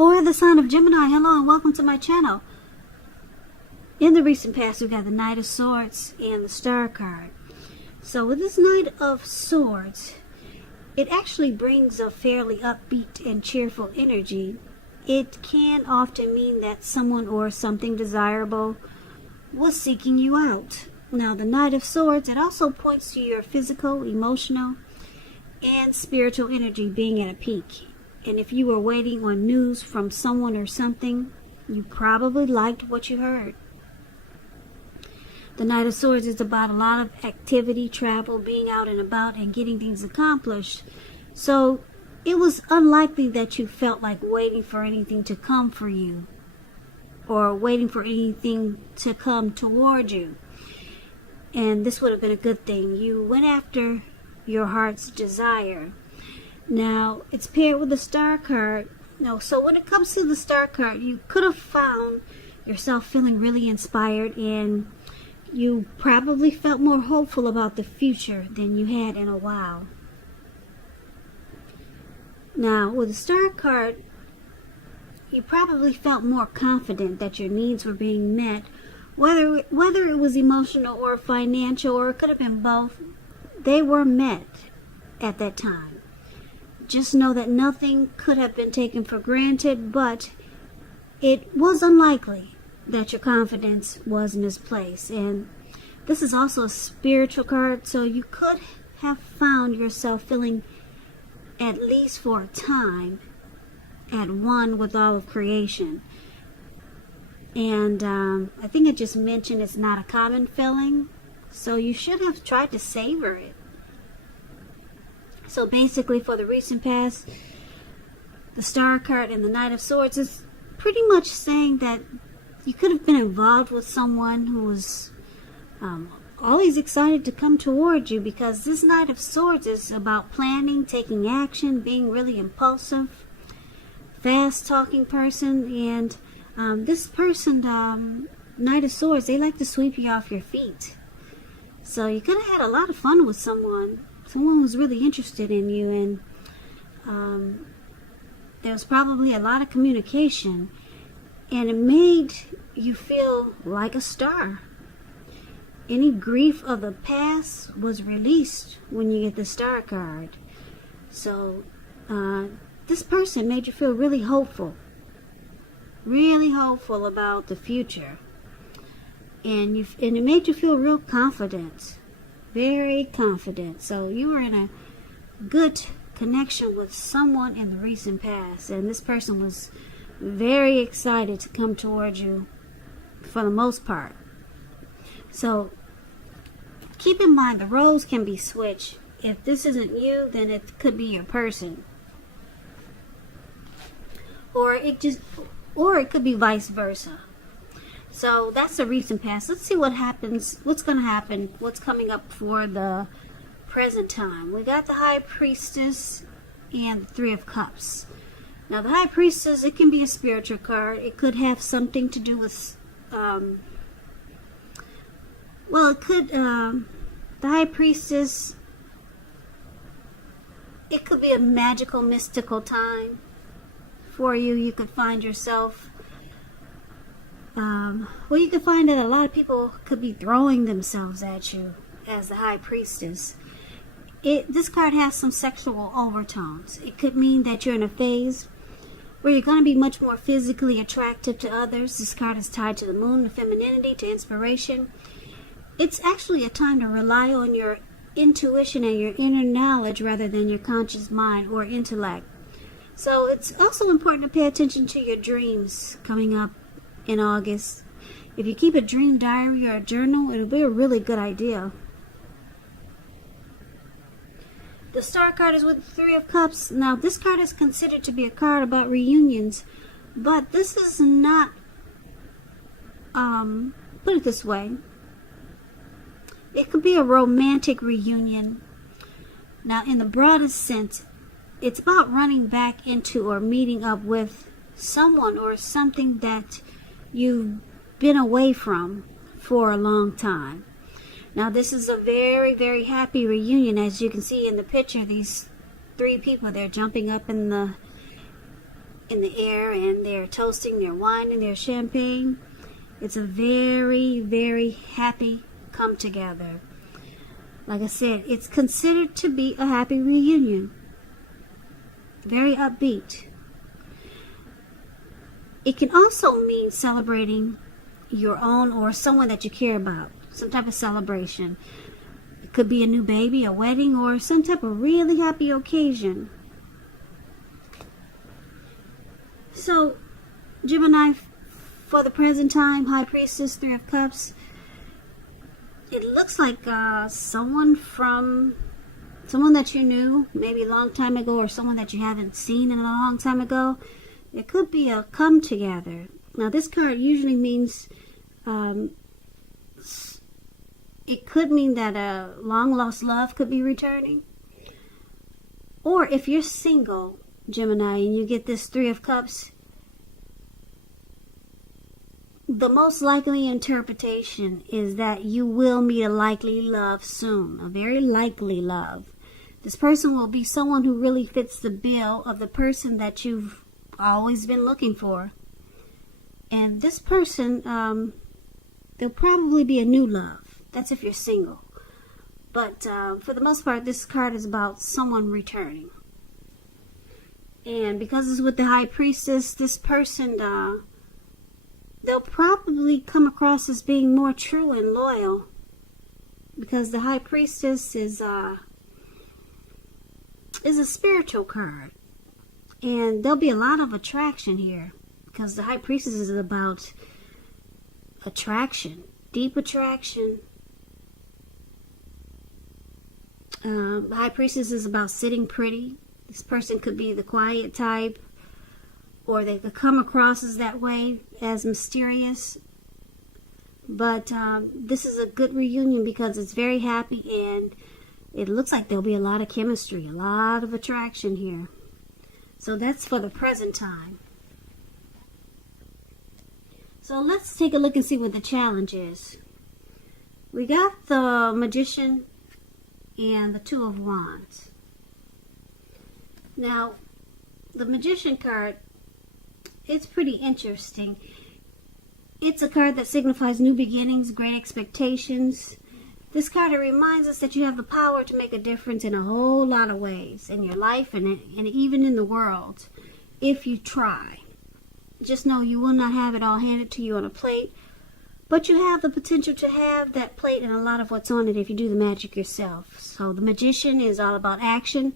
For the sign of Gemini, hello and welcome to my channel. In the recent past, we've got the Knight of Swords and the Star card. So with this Knight of Swords, it actually brings a fairly upbeat and cheerful energy. It can often mean that someone or something desirable was seeking you out. Now, the Knight of Swords, it also points to your physical, emotional, and spiritual energy being at a peak. And if you were waiting on news from someone or something, you probably liked what you heard. The Knight of Swords is about a lot of activity, travel, being out and about, and getting things accomplished. So it was unlikely that you felt like waiting for anything to come for you, or waiting for anything to come toward you. And this would have been a good thing. You went after your heart's desire. Now, it's paired with the Star card. So when it comes to the Star card, you could have found yourself feeling really inspired, and you probably felt more hopeful about the future than you had in a while. Now, with the Star card, you probably felt more confident that your needs were being met, whether it was emotional or financial, or it could have been both. They were met at that time. Just know that nothing could have been taken for granted, but it was unlikely that your confidence was misplaced. And this is also a spiritual card, so you could have found yourself feeling, at least for a time, at one with all of creation. And I think I just mentioned it's not a common feeling, so you should have tried to savor it. So basically, for the recent past, the Star card and the Knight of Swords is pretty much saying that you could have been involved with someone who was always excited to come toward you, because this Knight of Swords is about planning, taking action, being really impulsive, fast-talking person. And this person, Knight of Swords, they like to sweep you off your feet. So you could have had a lot of fun with someone. Someone was really interested in you, and there was probably a lot of communication, and it made you feel like a star. Any grief of the past was released when you get the Star card. So this person made you feel really hopeful about the future, and it made you feel real confident. Very confident. So you were in a good connection with someone in the recent past, and this person was very excited to come towards you for the most part. So keep in mind, the roles can be switched. If this isn't you, then it could be your person, or it could be vice versa. So that's the recent past. Let's see what happens, what's going to happen, what's coming up for the present time. We got the High Priestess and the Three of Cups. Now, the High Priestess, it can be a spiritual card. It could have something to do with, the High Priestess, it could be a magical, mystical time for you. You could find yourself, you could find that a lot of people could be throwing themselves at you as the High Priestess. This card has some sexual overtones. It could mean that you're in a phase where you're going to be much more physically attractive to others. This card is tied to the moon, to femininity, to inspiration. It's actually a time to rely on your intuition and your inner knowledge rather than your conscious mind or intellect. So it's also important to pay attention to your dreams coming up in August. If you keep a dream diary or a journal, it'll be a really good idea. The Star card is with the Three of Cups. Now, this card is considered to be a card about reunions, but this is not, put it this way, it could be a romantic reunion. Now, in the broadest sense, it's about running back into or meeting up with someone or something that you've been away from for a long time. Now, this is a very, very happy reunion. As you can see in the picture, these three people, they're jumping up in the in the air, and they're toasting their wine and their champagne. It's a very, very happy come together. Like I said, it's considered to be a happy reunion. Very upbeat. It can also mean celebrating your own or someone that you care about. Some type of celebration. It could be a new baby, a wedding, or some type of really happy occasion. So, Gemini, for the present time, High Priestess, Three of Cups, it looks like someone that you knew maybe a long time ago, or someone that you haven't seen in a long time ago. It could be a come together. Now, this card usually means it could mean that a long lost love could be returning. Or if you're single, Gemini, and you get this Three of Cups, the most likely interpretation is that you will meet a likely love soon, a very likely love. This person will be someone who really fits the bill of the person that you've always been looking for. And this person, there'll probably be a new love. That's if you're single. But for the most part, this card is about someone returning. And because it's with the High Priestess, this person, they'll probably come across as being more true and loyal. Because the High Priestess is a spiritual card. And there'll be a lot of attraction here. Because the High Priestess is about attraction. Deep attraction. The High Priestess is about sitting pretty. This person could be the quiet type, or they could come across as that way, as mysterious. But this is a good reunion because it's very happy, and it looks like there'll be a lot of chemistry, a lot of attraction here. So that's for the present time. So let's take a look and see what the challenge is. We got the Magician and the Two of Wands. Now, the Magician card, it's pretty interesting. It's a card that signifies new beginnings, great expectations. This card, it reminds us that you have the power to make a difference in a whole lot of ways in your life and even in the world if you try. Just know you will not have it all handed to you on a plate, but you have the potential to have that plate and a lot of what's on it if you do the magic yourself. So the Magician is all about action,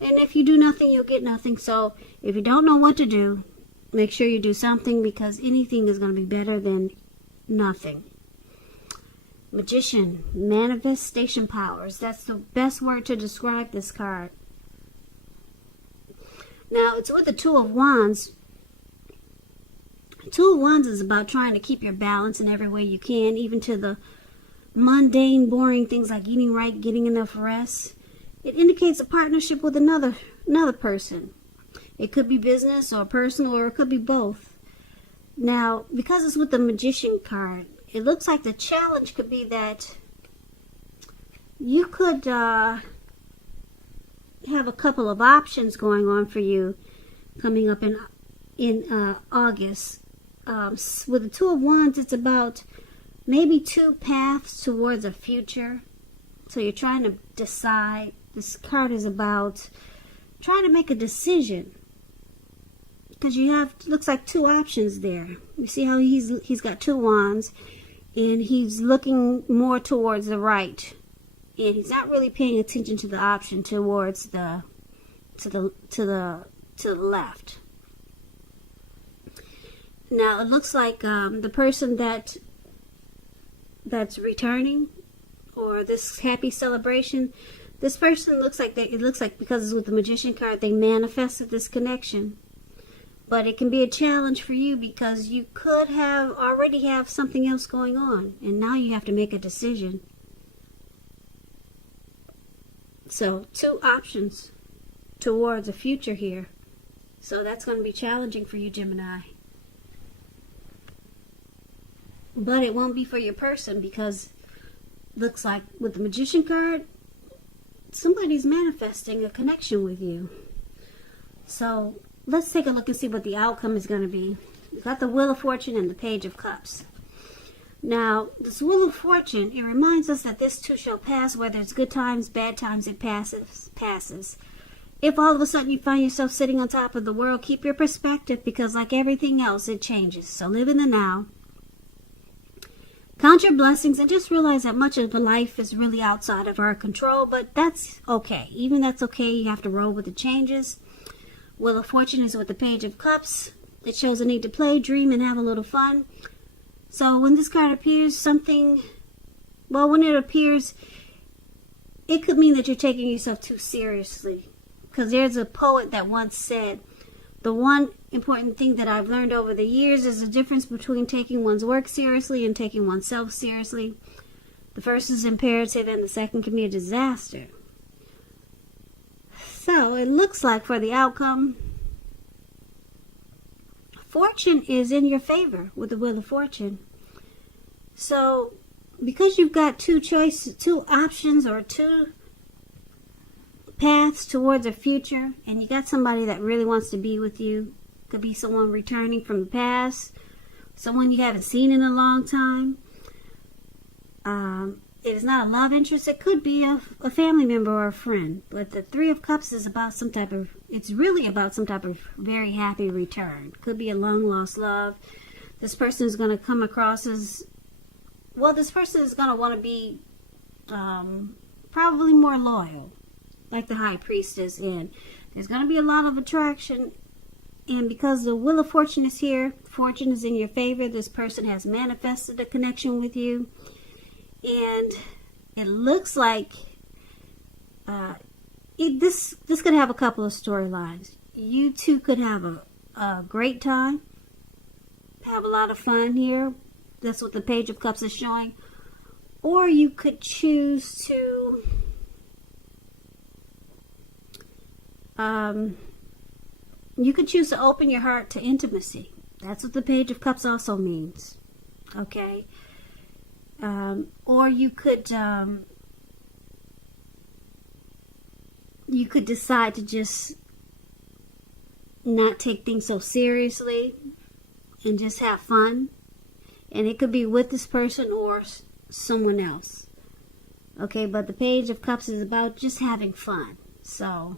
and if you do nothing, you'll get nothing. So if you don't know what to do, make sure you do something, because anything is going to be better than nothing. Magician, manifestation powers. That's the best word to describe this card. Now, it's with the Two of Wands. Two of Wands is about trying to keep your balance in every way you can, even to the mundane, boring things like eating right, getting enough rest. It indicates a partnership with another person. It could be business or personal, or it could be both. Now, because it's with the Magician card, it looks like the challenge could be that you could have a couple of options going on for you coming up in August. With the Two of Wands, it's about maybe two paths towards a future. So you're trying to decide. This card is about trying to make a decision, because you have, looks like, two options there. You see how he's got two wands, and he's looking more towards the right, and he's not really paying attention to the option towards the left. Now it looks like the person that's returning, or this happy celebration, this person looks like it looks like, because it's with the Magician card, they manifested this connection. But it can be a challenge for you, because you could already have something else going on, and now you have to make a decision. So, two options towards a future here. So that's going to be challenging for you, Gemini. But it won't be for your person, because looks like with the Magician card, somebody's manifesting a connection with you. So let's take a look and see what the outcome is going to be. We've got the Wheel of Fortune and the Page of Cups. Now, this Wheel of Fortune, it reminds us that this too shall pass. Whether it's good times, bad times, it passes. If all of a sudden you find yourself sitting on top of the world, keep your perspective, because like everything else, it changes. So live in the now. Count your blessings and just realize that much of life is really outside of our control, but that's okay. Even that's okay. You have to roll with the changes. Wheel of Fortune is with the Page of Cups. It shows a need to play, dream, and have a little fun. So when this card appears, when it appears, it could mean that you're taking yourself too seriously. Because there's a poet that once said, the one important thing that I've learned over the years is the difference between taking one's work seriously and taking oneself seriously. The first is imperative and the second can be a disaster. So it looks like for the outcome, fortune is in your favor with the Wheel of Fortune. So because you've got two options or two paths towards a future, and you got somebody that really wants to be with you, could be someone returning from the past, someone you haven't seen in a long time. It is not a love interest. It could be a family member or a friend. But the Three of Cups is about it's really about some type of very happy return. Could be a long lost love. This person is going to come across as, this person is going to want to be probably more loyal, like the High Priestess. And there's going to be a lot of attraction. And because the Wheel of Fortune is here, fortune is in your favor. This person has manifested a connection with you. And it looks like this could have a couple of storylines. You two could have a great time, have a lot of fun here. That's what the Page of Cups is showing. Or you could choose to open your heart to intimacy. That's what the Page of Cups also means. Okay? Or you could decide to just not take things so seriously and just have fun. And it could be with this person or someone else. Okay, but the Page of Cups is about just having fun. So,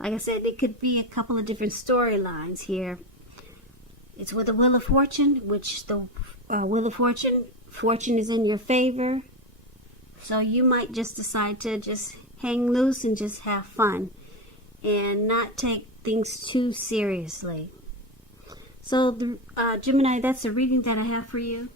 like I said, it could be a couple of different storylines here. It's with the Wheel of Fortune, which the Wheel of Fortune is in your favor. So you might just decide to just hang loose and just have fun and not take things too seriously. So, Gemini, that's the reading that I have for you.